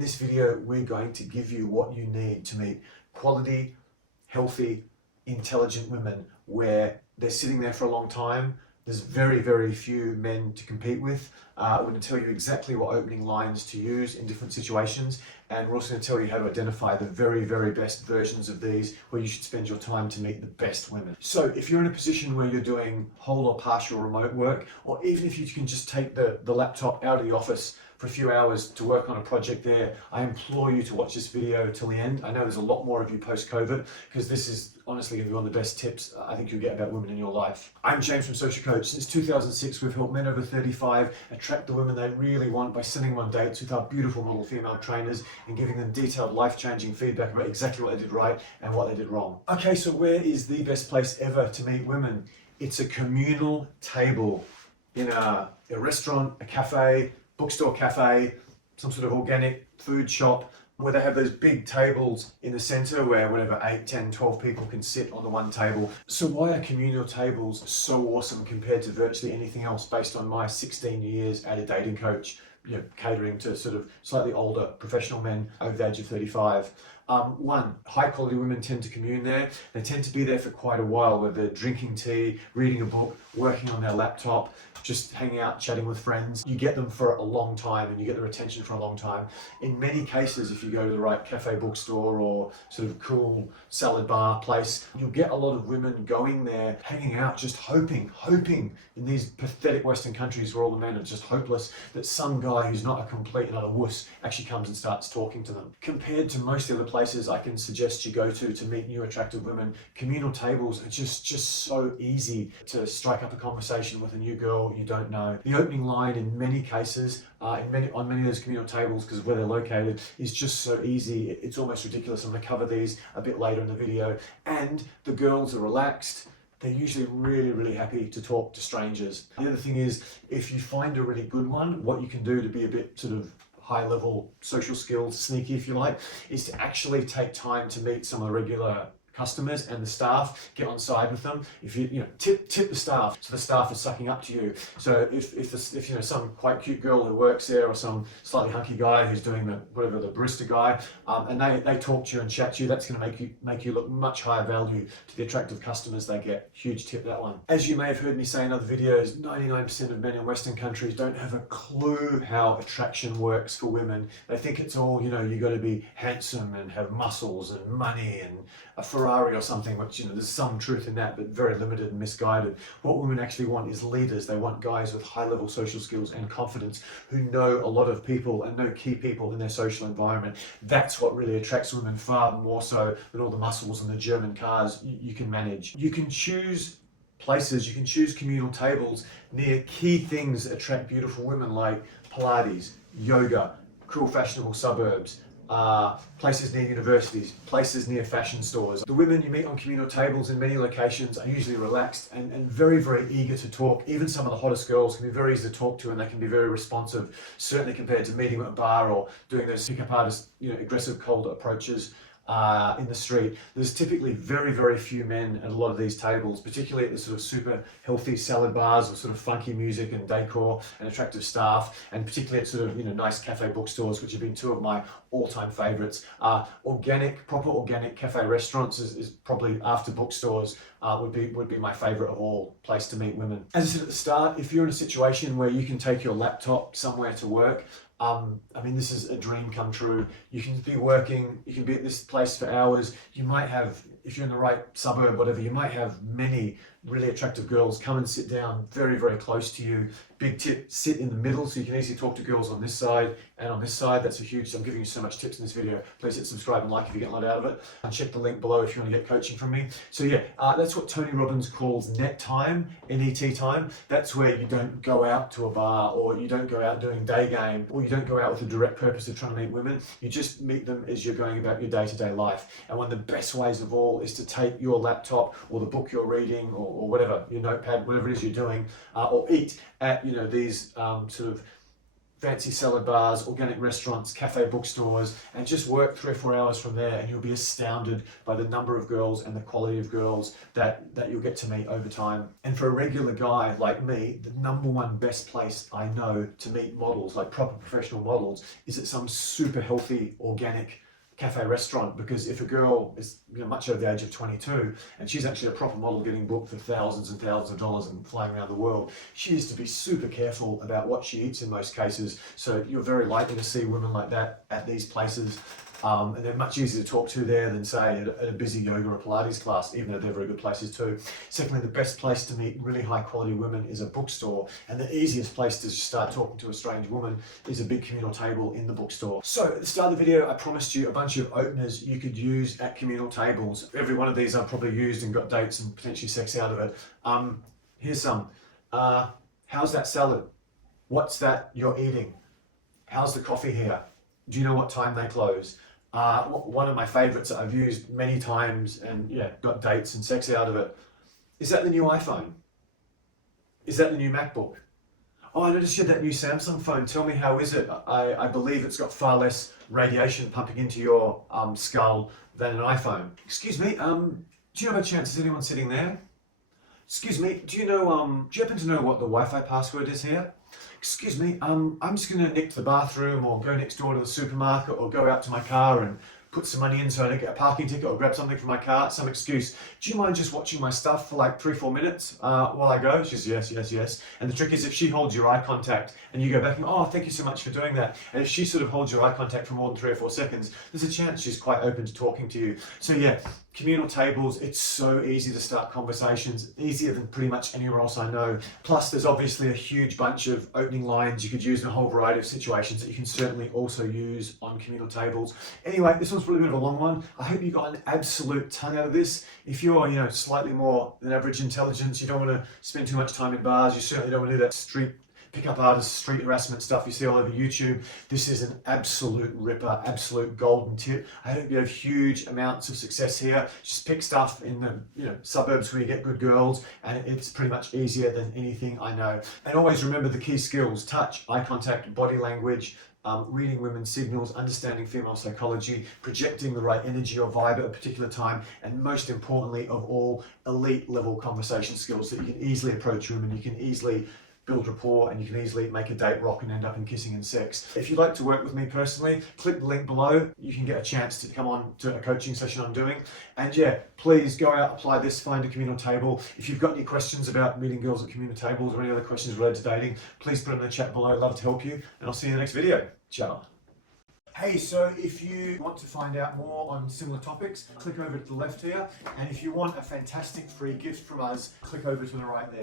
In this video, we're going to give you what you need to meet quality, healthy, intelligent women where they're sitting there for a long time. There's very, very few men to compete with. We're going to tell you exactly what opening lines to use in different situations, and we're also going to tell you how to identify the very, very best versions of these where you should spend your time to meet the best women. So if you're in a position where you're doing whole or partial remote work, or even if you can just take the laptop out of the office for a few hours to work on a project there, I implore you to watch this video till the end. I know there's a lot more of you post-COVID, because this is honestly going to be one of the best tips I think you'll get about women in your life. I'm James from Social Coach. Since 2006, we've helped men over 35 attract the women they really want by sending them on dates with our beautiful model female trainers and giving them detailed, life-changing feedback about exactly what they did right and what they did wrong. Okay, so where is the best place ever to meet women? It's a communal table in a restaurant, a cafe, bookstore cafe, some sort of organic food shop, where they have those big tables in the center where whatever 8, 10, 12 people can sit on the one table. So why are communal tables so awesome compared to virtually anything else based on my 16 years as a dating coach, catering to sort of slightly older professional men over the age of 35? One, high quality women tend to commune there. They tend to be there for quite a while, where they're drinking tea, reading a book, working on their laptop, just hanging out, chatting with friends. You get them for a long time and you get their attention for a long time. In many cases, if you go to the right cafe, bookstore, or sort of cool salad bar place, you'll get a lot of women going there, hanging out, just hoping in these pathetic Western countries where all the men are just hopeless, that some guy who's not a complete and utter wuss actually comes and starts talking to them. Compared to most of the places I can suggest you go to meet new attractive women, communal tables are just so easy to strike up a conversation with a new girl you don't know. The opening line in many cases, on many of those communal tables, because of where they're located, is just so easy. It's almost ridiculous. I'm going to cover these a bit later in the video. And the girls are relaxed. They're usually really, really happy to talk to strangers. The other thing is, if you find a really good one, what you can do to be a bit sort of high level social skills, sneaky if you like, is to actually take time to meet some of the regular customers and the staff, get on side with them. If you tip the staff, so the staff is sucking up to you. So if some quite cute girl who works there, or some slightly hunky guy who's doing the barista guy, and they talk to you and chat to you, that's going to make you look much higher value to the attractive customers they get. Huge tip, that one. As you may have heard me say in other videos, 99% of men in Western countries don't have a clue how attraction works for women. They think it's all, you got to be handsome and have muscles and money and a Ferrari or something, which, there's some truth in that, but very limited and misguided. What women actually want is leaders. They want guys with high level social skills and confidence who know a lot of people and know key people in their social environment. That's what really attracts women, far more so than all the muscles and the German cars you can manage. You can choose places, you can choose communal tables near key things that attract beautiful women, like Pilates, yoga, cool fashionable suburbs, places near universities, places near fashion stores. The women you meet on communal tables in many locations are usually relaxed and very, very eager to talk. Even some of the hottest girls can be very easy to talk to, and they can be very responsive, certainly compared to meeting at a bar or doing those pickup artist, aggressive cold approaches in the street. There's typically very, very few men at a lot of these tables, particularly at the sort of super healthy salad bars with sort of funky music and decor and attractive staff, and particularly at sort of nice cafe bookstores, which have been two of my all-time favorites. Proper organic cafe restaurants is probably, after bookstores, would be my favorite of all place to meet women. As I said at the start, if you're in a situation where you can take your laptop somewhere to work, this is a dream come true. You can be working, you can be at this place for hours. You might have, if you're in the right suburb, whatever, you might have many really attractive girls come and sit down very, very close to you. Big tip, sit in the middle so you can easily talk to girls on this side and on this side. That's a huge, I'm giving you so much tips in this video. Please hit subscribe and like if you get a lot out of it. And check the link below if you want to get coaching from me. So yeah, that's what Tony Robbins calls net time, N-E-T time. That's where you don't go out to a bar, or you don't go out doing day game, or you don't go out with the direct purpose of trying to meet women. You just meet them as you're going about your day-to-day life. And one of the best ways of all is to take your laptop or the book you're reading, or whatever, your notepad, whatever it is you're doing, or eat at these sort of fancy salad bars, organic restaurants, cafe bookstores, and just work 3 or 4 hours from there, and you'll be astounded by the number of girls and the quality of girls that you'll get to meet over time. And for a regular guy like me, the #1 best place I know to meet models, like proper professional models, is at some super healthy, organic cafe restaurant, because if a girl is much over the age of 22 and she's actually a proper model getting booked for thousands and thousands of dollars and flying around the world, she has to be super careful about what she eats in most cases. So you're very likely to see women like that at these places. And they're much easier to talk to there than, say, at a busy yoga or Pilates class, even though they're very good places too. Secondly, the best place to meet really high quality women is a bookstore. And the easiest place to start talking to a strange woman is a big communal table in the bookstore. So at the start of the video, I promised you a bunch of openers you could use at communal tables. Every one of these I've probably used and got dates and potentially sex out of it. Here's some. How's that salad? What's that you're eating? How's the coffee here? Do you know what time they close? One of my favorites that I've used many times and got dates and sex out of it. Is that the new iPhone? Is that the new MacBook? Oh, I noticed you had that new Samsung phone. Tell me, how is it? I believe it's got far less radiation pumping into your skull than an iPhone. Excuse me, do you have a chance? Is anyone sitting there? Excuse me, do you happen to know what the Wi-Fi password is here? Excuse me, I'm just going to nick to the bathroom or go next door to the supermarket or go out to my car and put some money in so I don't get a parking ticket or grab something from my car, some excuse. Do you mind just watching my stuff for like 3 or 4 minutes while I go? She says, yes, yes, yes. And the trick is, if she holds your eye contact and you go back and, oh, thank you so much for doing that. And if she sort of holds your eye contact for more than 3 or 4 seconds, there's a chance she's quite open to talking to you. So yeah, communal tables, it's so easy to start conversations, easier than pretty much anywhere else I know. Plus, there's obviously a huge bunch of opening lines you could use in a whole variety of situations that you can certainly also use on communal tables. Anyway, this one's probably a bit of a long one. I hope you got an absolute ton out of this. If you're, slightly more than average intelligence, you don't want to spend too much time in bars, you certainly don't want to do that street pickup artist, street harassment stuff you see all over YouTube. This is an absolute ripper, absolute golden tip. I hope you have huge amounts of success here. Just pick stuff in the suburbs where you get good girls, and it's pretty much easier than anything I know. And always remember the key skills: touch, eye contact, body language, reading women's signals, understanding female psychology, projecting the right energy or vibe at a particular time, and most importantly of all, elite level conversation skills, so that you can easily approach women, you can easily build rapport, and you can easily make a date rock and end up in kissing and sex. If you'd like to work with me personally, click the link below. You can get a chance to come on to a coaching session I'm doing. And yeah, please go out, apply this, find a communal table. If you've got any questions about meeting girls at communal tables or any other questions related to dating, please put them in the chat below. I'd love to help you, and I'll see you in the next video. Ciao. Hey, so if you want to find out more on similar topics, click over to the left here. And if you want a fantastic free gift from us, click over to the right there.